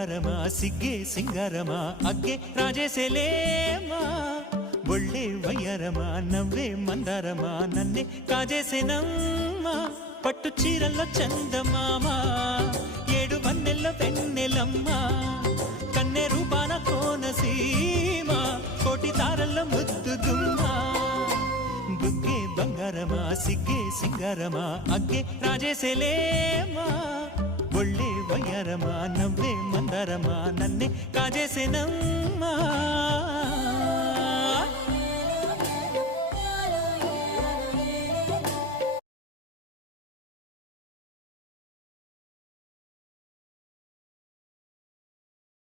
బంగారమా సిగ్గే సింగారమా అగ్గే రాజేసేలేమా ఒళ్ళే వయ్యారమా నవ్వే మందారమా నన్నే కాజేసేనమ్మా పట్టు చీరల్లో చందమామా ఏడు వన్నెల్లో వెన్నెలమ్మా కన్నె రూపాన కోనసీమ కోటి తారల్లో ముద్దుగుమ్మా బుగ్గే బంగారమా సిగ్గే సింగారమా అగ్గే రాజేసేలేమా ఒళ్ళే వయ్యారమా నవ్వే మందారమా నన్నే కాజేసేనమ్మా